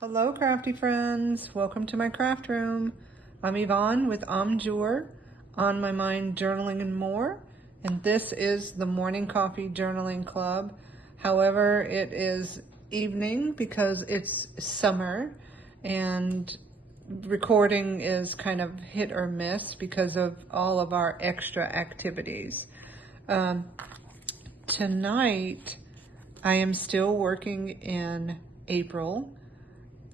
Hello, crafty friends. Welcome to my craft room. I'm Yvonne with Jour, On My Mind Journaling and More, and this is the Morning Coffee Journaling Club. However, it is evening because it's summer, and recording is kind of hit or miss because of all of our extra activities. Tonight, I am still working in April.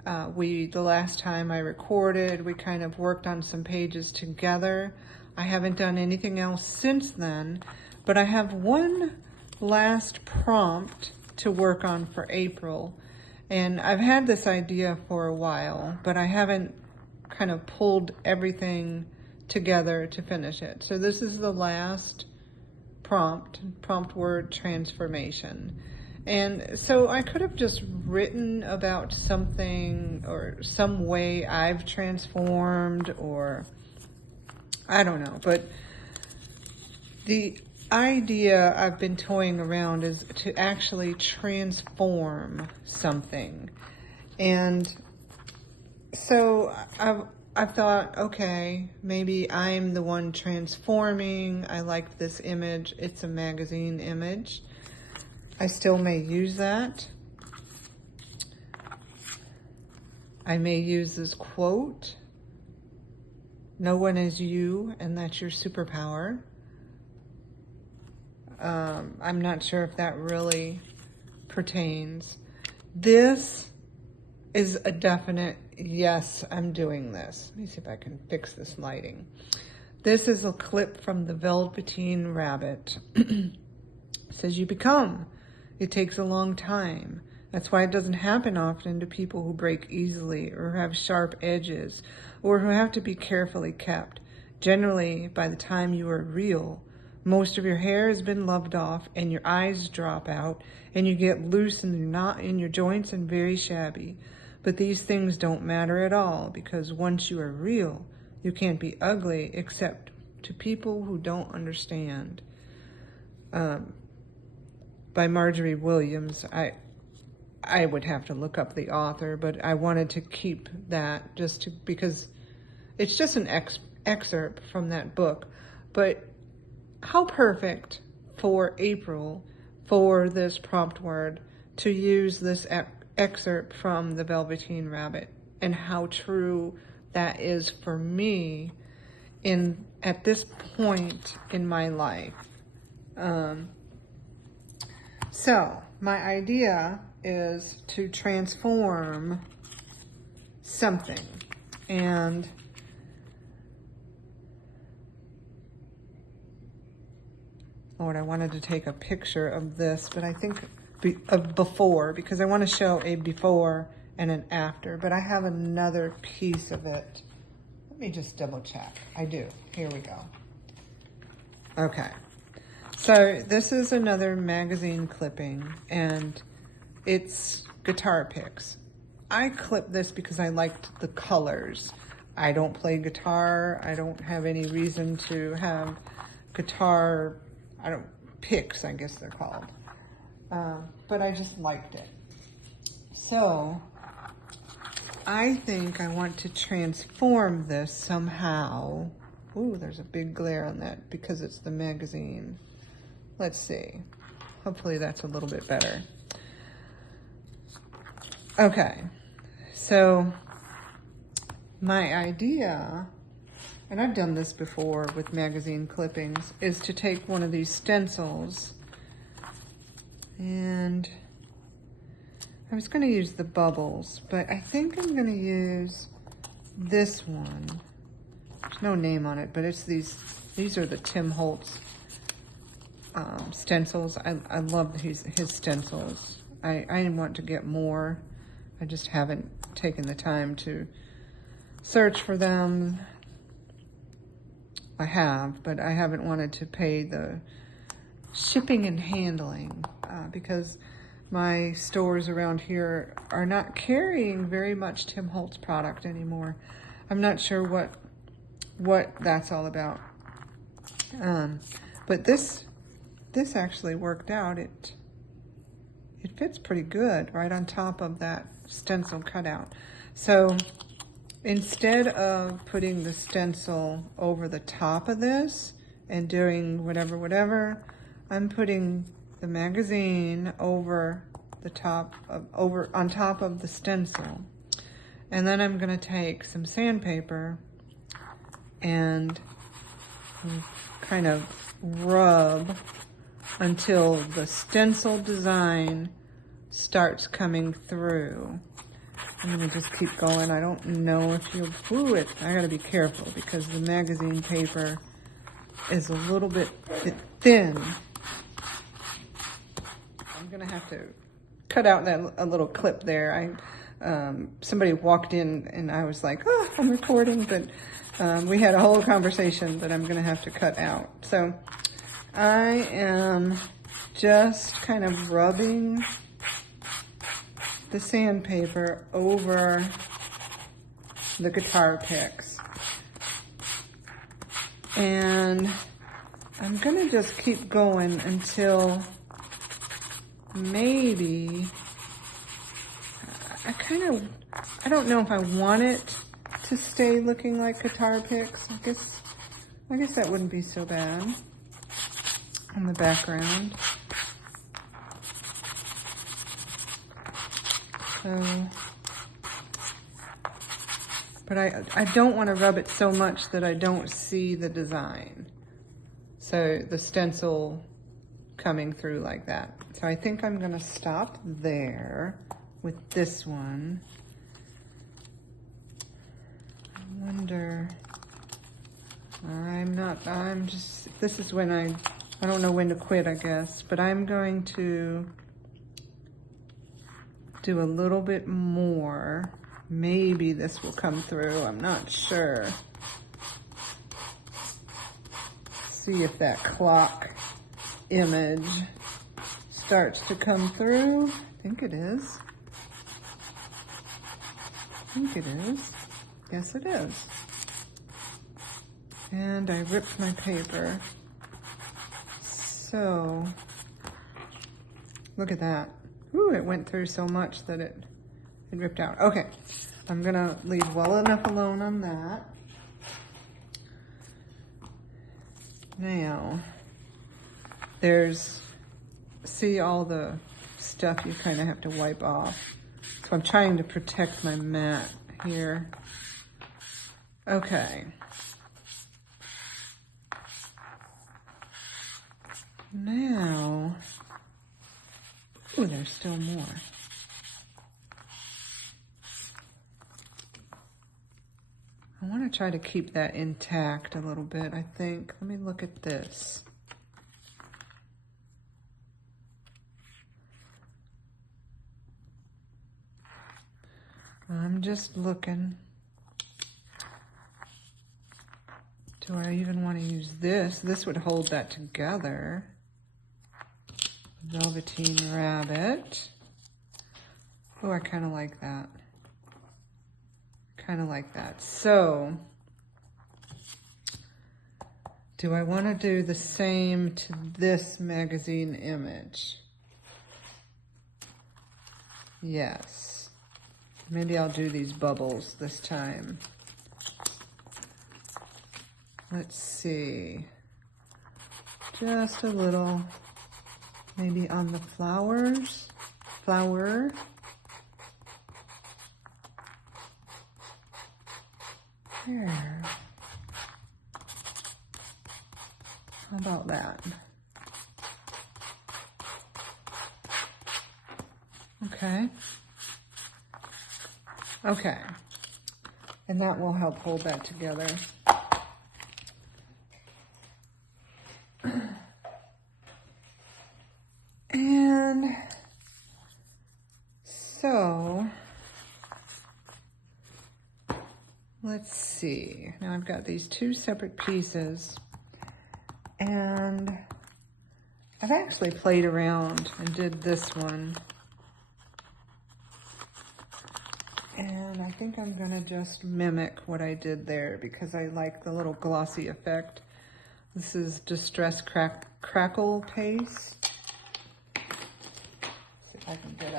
The last time I recorded, we kind of worked on some pages together. I haven't done anything else since then, but I have one last prompt to work on for April. And I've had this idea for a while, but I haven't kind of pulled everything together to finish it. So this is the last prompt word transformation. And so I could have just written about something or some way I've transformed, or I don't know. But the idea I've been toying around is to actually transform something. And so I've thought, okay, maybe I'm the one transforming. I like this image. It's a magazine image. I still may use that. I may use this quote, "No one is you, and that's your superpower." I'm not sure if that really pertains. This is a definite yes, I'm doing this. Let me see if I can fix this lighting. This is a clip from the Velveteen Rabbit. It says, "You become. It takes a long time. That's why it doesn't happen often to people who break easily or have sharp edges or who have to be carefully kept. Generally, by the time you are real, most of your hair has been loved off and your eyes drop out and you get loose and you're not in your joints and very shabby. But these things don't matter at all because once you are real, you can't be ugly except to people who don't understand." By Marjorie Williams. I would have to look up the author, but I wanted to keep that because it's just an excerpt from that book. But how perfect for April for this prompt word to use this excerpt from the Velveteen Rabbit, and how true that is for me at this point in my life. So my idea is to transform something, and Lord, I wanted to take a picture of this, but I think of before, because I want to show a before and an after, but I have another piece of it. Let me just double check. I do. Here we go. Okay. So this is another magazine clipping, and it's guitar picks. I clipped this because I liked the colors. I don't play guitar. I don't have any reason to have guitar, picks, I guess they're called. But I just liked it. So I think I want to transform this somehow. Ooh, there's a big glare on that because it's the magazine. Let's see. Hopefully that's a little bit better. Okay, so my idea, and I've done this before with magazine clippings, is to take one of these stencils, and I was going to use the bubbles, but I think I'm going to use this one. There's no name on it, but it's these are the Tim Holtz stencils. I love his stencils. I want to get more. I just haven't taken the time to search for them. I have, but I haven't wanted to pay the shipping and handling because my stores around here are not carrying very much Tim Holtz product anymore. I'm not sure what that's all about. But this actually worked out. It fits pretty good right on top of that stencil cutout. So instead of putting the stencil over the top of this and doing whatever, I'm putting the magazine over the top of, on top of the stencil. And then I'm gonna take some sandpaper and kind of rub until the stencil design starts coming through. I'm gonna just keep going. I don't know if you'll, I gotta be careful because the magazine paper is a little bit thin. I'm gonna have to cut out a little clip there. Somebody walked in and I was like, oh, I'm recording, but we had a whole conversation that I'm gonna have to cut out. So I am just kind of rubbing the sandpaper over the guitar picks. And I'm gonna just keep going until maybe, I don't know if I want it to stay looking like guitar picks. I guess that wouldn't be so bad on the background. So, but I don't want to rub it so much that I don't see the design. So the stencil coming through like that. So I think I'm gonna stop there with this one. I wonder, this is when I don't know when to quit, I guess, but I'm going to do a little bit more. Maybe this will come through, I'm not sure. See if that clock image starts to come through. I think it is. Yes, it is. And I ripped my paper. So, look at that. Ooh, it went through so much that it ripped out. Okay, I'm gonna leave well enough alone on that. Now, see all the stuff you kind of have to wipe off. So I'm trying to protect my mat here. Okay. Now, ooh, there's still more. I want to try to keep that intact a little bit, I think. Let me look at this. I'm just looking. Do I even want to use this? This would hold that together. Velveteen Rabbit. Oh, I kind of like that. So, do I want to do the same to this magazine image? Yes. Maybe I'll do these bubbles this time. Let's see. Just a little, maybe on the flower. There. How about that? Okay. Okay. And that will help hold that together. And so, let's see. Now I've got these two separate pieces, and I've actually played around and did this one. And I think I'm gonna just mimic what I did there because I like the little glossy effect. This is Distress Crackle Paste. See if I can get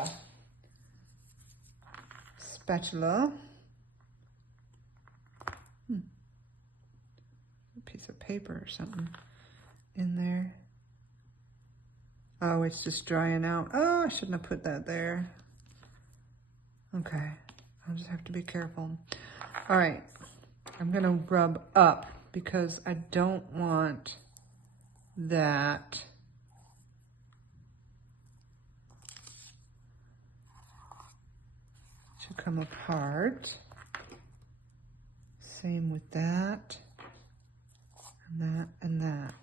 spatula. A piece of paper or something in there. Oh, it's just drying out. Oh, I shouldn't have put that there. Okay, I'll just have to be careful. All right, I'm gonna rub up because I don't want that to come apart. Same with that, and that, and that.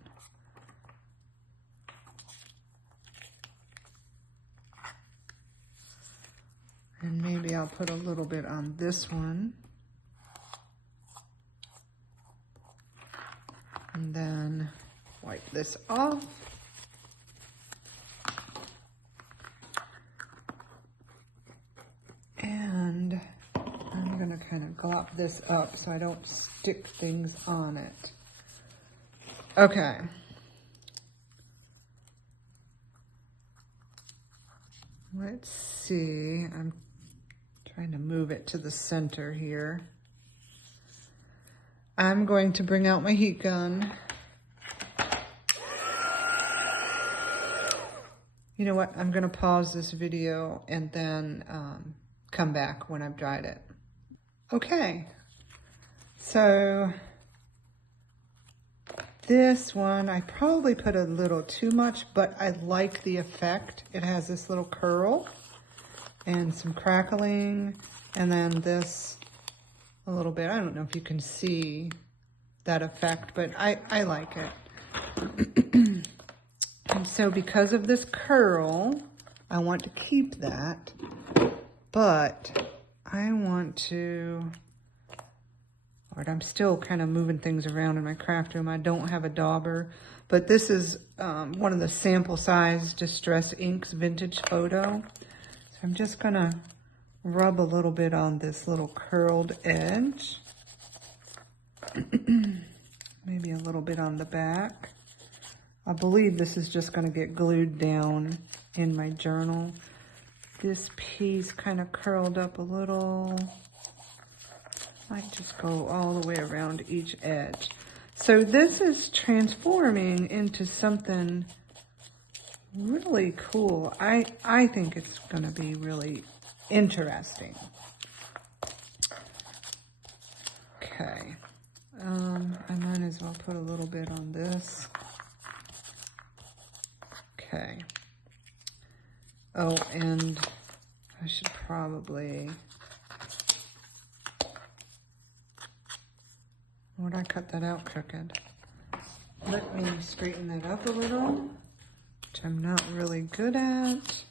And maybe I'll put a little bit on this one. And then wipe this off. And I'm gonna kind of glop this up so I don't stick things on it. Okay. Let's see, I'm trying to move it to the center here. I'm going to bring out my heat gun. You know what, I'm gonna pause this video and then come back when I've dried it. Okay, so this one, I probably put a little too much, but I like the effect. It has this little curl and some crackling, and then this a little bit. I don't know if you can see that effect, but I like it. And so because of this curl, I want to keep that, but I want to, Lord, I'm still kind of moving things around in my craft room. I don't have a dauber, but this is one of the sample size Distress Inks vintage photo. So I'm just gonna rub a little bit on this little curled edge. Maybe a little bit on the back. I believe this is just gonna get glued down in my journal. This piece kind of curled up a little. Might just go all the way around each edge. So this is transforming into something really cool. I think it's gonna be really interesting. Okay, I might as well put a little bit on this. Okay. Oh, and I should probably, would I cut that out crooked? Let me straighten that up a little, which I'm not really good at.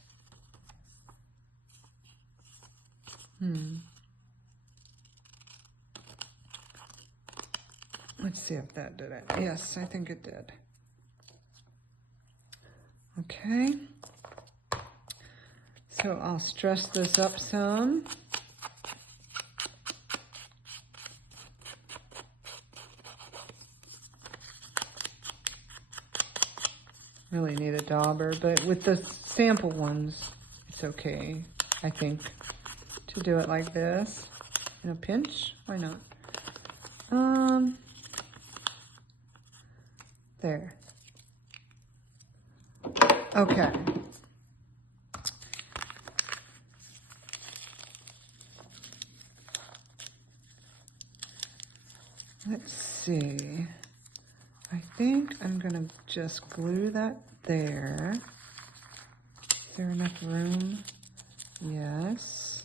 Let's see if that did it. Yes, I think it did. Okay. So I'll stress this up some. Really need a dauber, but with the sample ones, it's okay, I think, to do it like this. In a pinch, why not? There. Okay. Let's see. I think I'm gonna just glue that there. Is there enough room? Yes.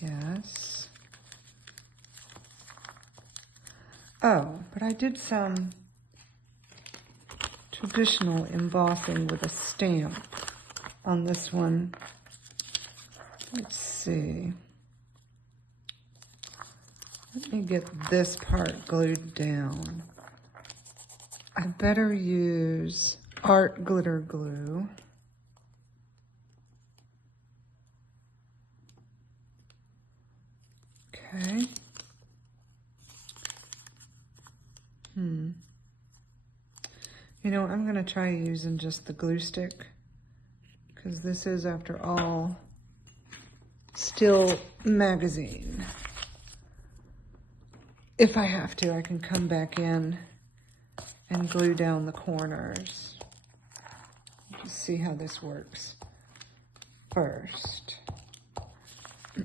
Yes. Oh, but I did some traditional embossing with a stamp on this one. Let's see. Let me get this part glued down. I better use art glitter glue. Okay. You know, I'm gonna try using just the glue stick because this is, after all, still magazine. If I have to, I can come back in and glue down the corners. Just see how this works first. I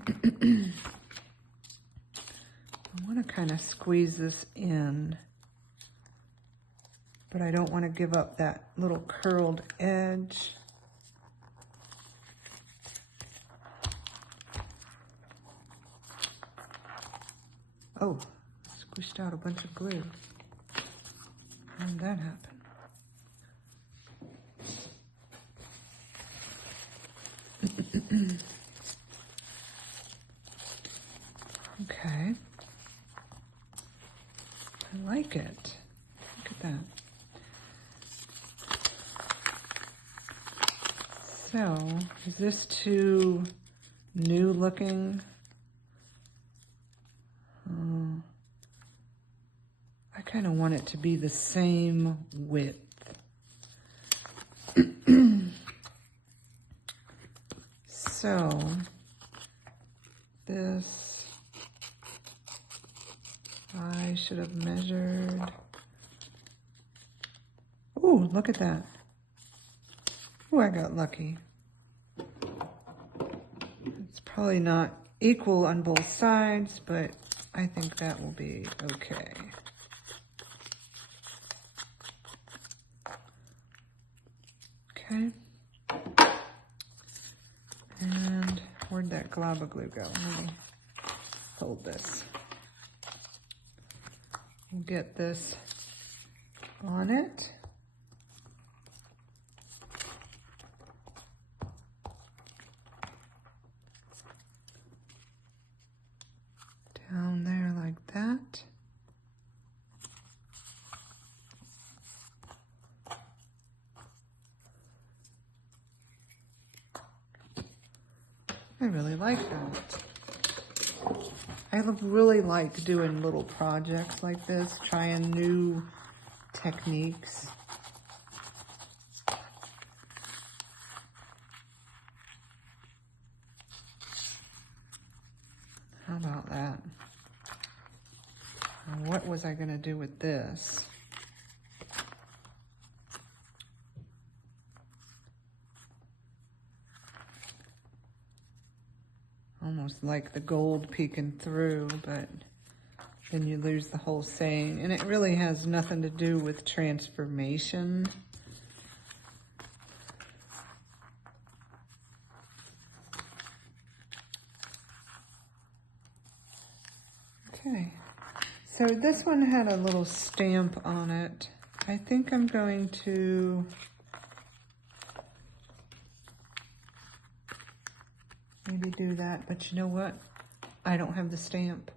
want to kind of squeeze this in, but I don't want to give up that little curled edge. Oh, squished out a bunch of glue. How did that happen? Okay. I like it. Look at that. So, is this too new looking? I kind of want it to be the same width. So, this, I should have measured. Ooh, look at that. Ooh, I got lucky. It's probably not equal on both sides, but I think that will be okay. Okay. And where'd that glob of glue go? Let me hold this. We'll get this on it. Down there like that. I really like that. I really like doing little projects like this, trying new techniques. How about that? Now, what was I going to do with this? Almost like the gold peeking through, but then you lose the whole saying. And it really has nothing to do with transformation. Okay, so this one had a little stamp on it. I think I'm going to maybe do that, but you know what? I don't have the stamp.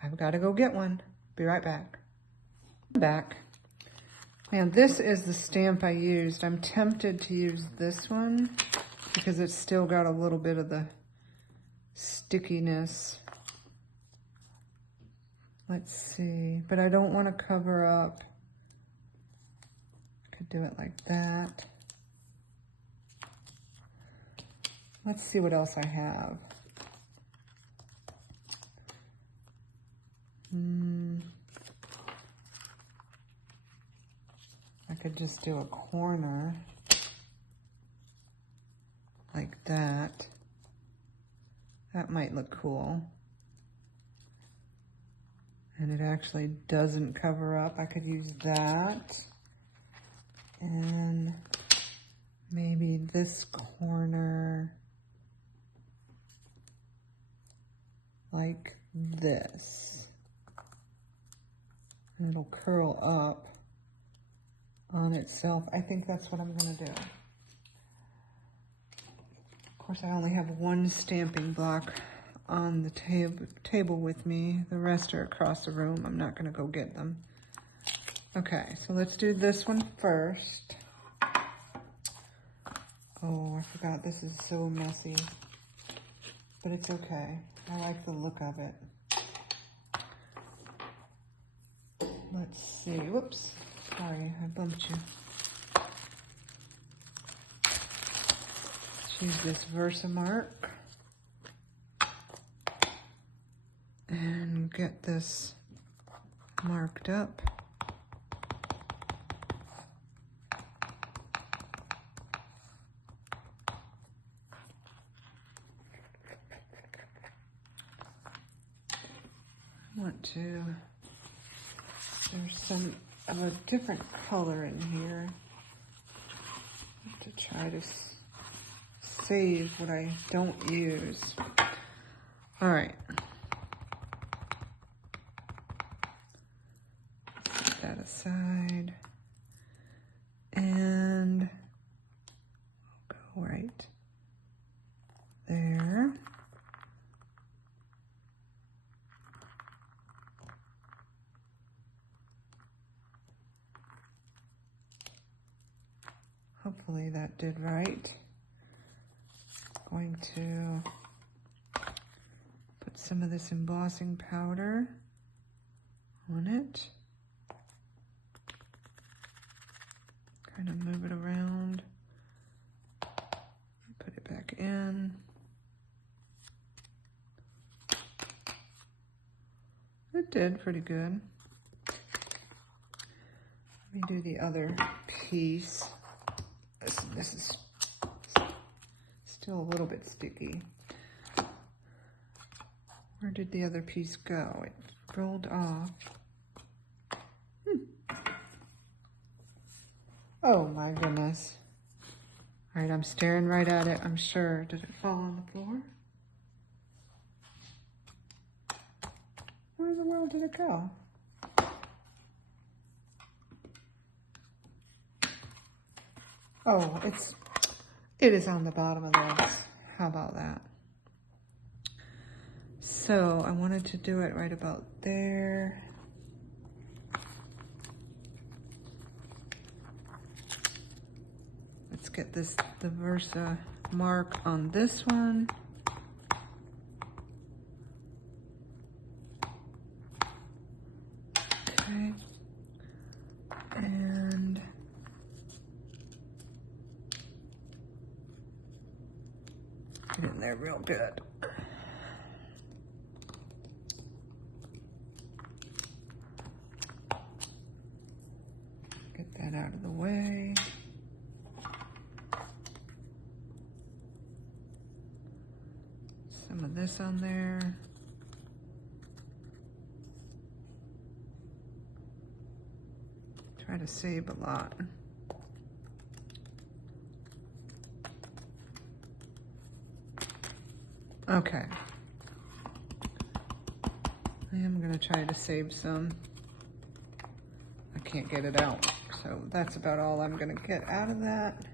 I've got to go get one. Be right back. Now this is the stamp I used. I'm tempted to use this one because it's still got a little bit of the stickiness. Let's see, but I don't want to cover up. Could do it like that. Let's see what else I have. I could just do a corner like that. That might look cool. And it actually doesn't cover up. I could use that. And maybe this corner like this. And it'll curl up on itself. I think that's what I'm going to do. Of course, I only have one stamping block on the table with me. The rest are across the room. I'm not going to go get them. Okay, so let's do this one first. Oh, I forgot. This is so messy. But it's okay. I like the look of it. Let's see. Whoops. Sorry, I bumped you. use this Versamark and get this marked up. I want to, there's some of a different color in here. I have to try to save what I don't use. All right. Set that aside. And go right there. Hopefully that did right. Going to put some of this embossing powder on it. Kind of move it around. Put it back in. It did pretty good. Let me do the other piece. This is still a little bit sticky. Where did the other piece go? It rolled off. Oh my goodness. All right, I'm staring right at it, I'm sure. Did it fall on the floor? Where in the world did it go? Oh, it is on the bottom of this. How about that? So I wanted to do it right about there. Let's get the Versa mark on this one. Okay. And get in there real good. Get that out of the way. Some of this on there. Try to save a lot. Okay. I am gonna try to save some. I can't get it out, so that's about all I'm gonna get out of that.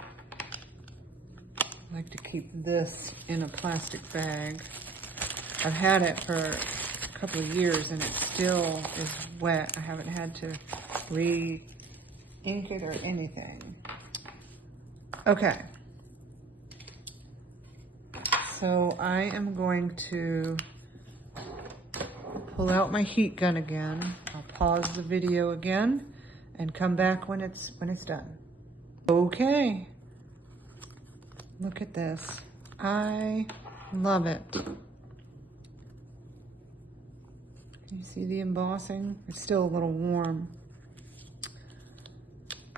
I like to keep this in a plastic bag. I've had it for a couple of years and it still is wet. I haven't had to re-ink it or anything. Okay. So I am going to pull out my heat gun again. I'll pause the video again and come back when it's done. Okay. Look at this. I love it. Can you see the embossing? It's still a little warm.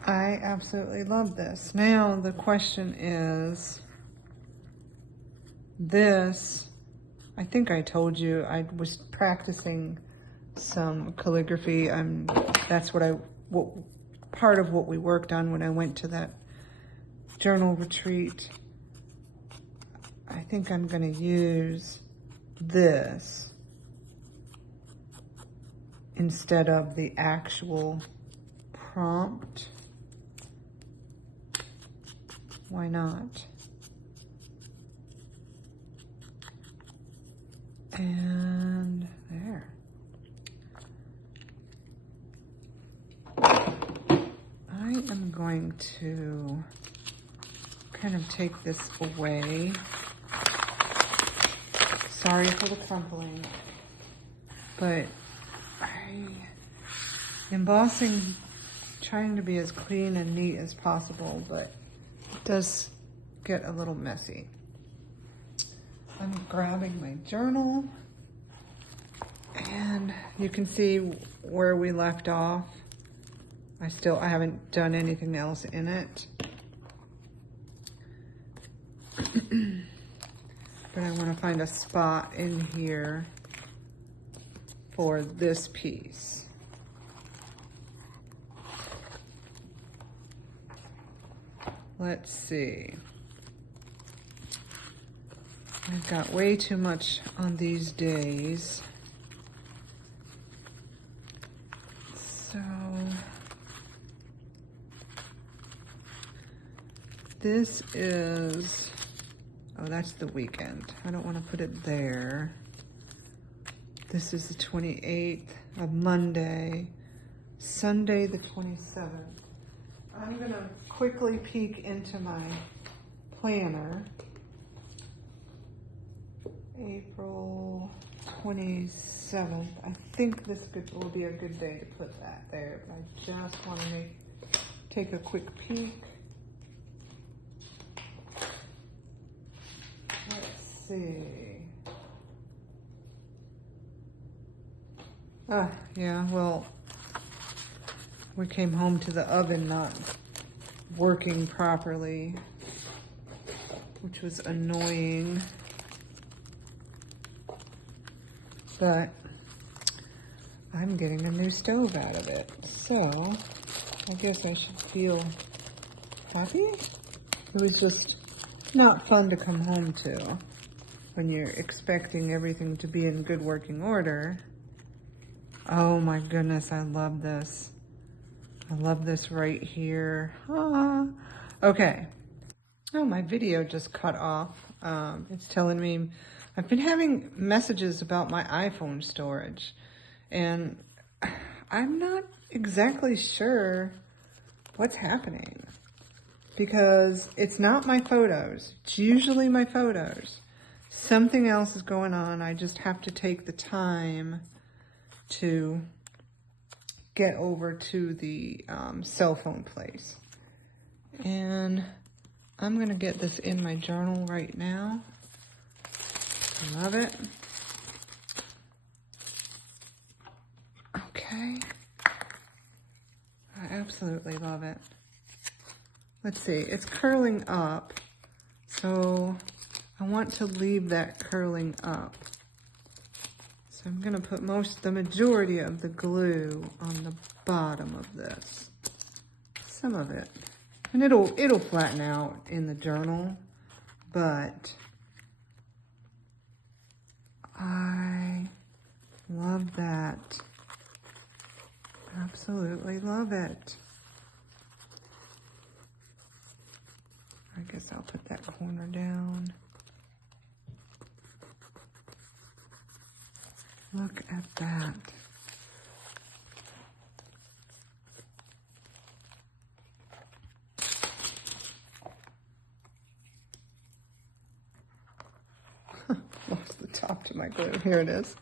I absolutely love this. Now the question is, this, I think I told you I was practicing some calligraphy. That's part of what we worked on when I went to that journal retreat. I think I'm going to use this instead of the actual prompt. Why not? And there. I am going to kind of take this away. Sorry for the crumpling, but embossing, trying to be as clean and neat as possible, but it does get a little messy. I'm grabbing my journal, and you can see where we left off. I haven't done anything else in it. But I want to find a spot in here for this piece. Let's see. I've got way too much on these days. So this is, oh, that's the weekend. I don't want to put it there. This is the 28th of Monday, Sunday the 27th. I'm going to quickly peek into my planner. April 27th. I think this will be a good day to put that there, but I just want to take a quick peek. Let's see. Yeah, well, we came home to the oven not working properly, which was annoying. But I'm getting a new stove out of it, so I guess I should feel happy. It was just not fun to come home to when you're expecting everything to be in good working order. Oh my goodness, I love this. I love this right here. Ah. Okay. Oh, my video just cut off. It's telling me I've been having messages about my iPhone storage, and I'm not exactly sure what's happening because it's not my photos. It's usually my photos. Something else is going on. I just have to take the time to get over to the cell phone place. And I'm going to get this in my journal right now. Love it. Okay. I absolutely love it. Let's see, it's curling up, so I want to leave that curling up. So I'm going to put the majority of the glue on the bottom of this. Some of it. And it'll flatten out in the journal, but I love that. Absolutely love it. I guess I'll put that corner down. Look at that. Lost the top to my glue. Here it is.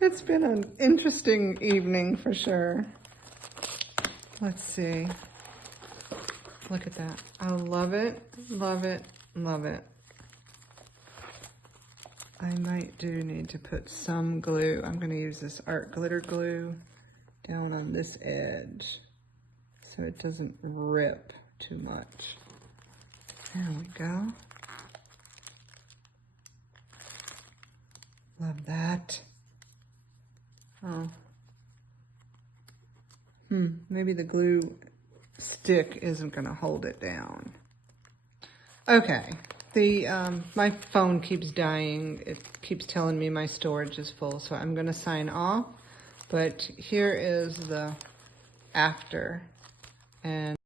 It's been an interesting evening for sure. Let's see. Look at that. I love it, love it, love it. I might need to put some glue. I'm going to use this art glitter glue down on this edge so it doesn't rip too much. There we go. Love that. Oh. Maybe the glue stick isn't going to hold it down. Okay. My phone keeps dying. It keeps telling me my storage is full, so I'm going to sign off. But here is the after. And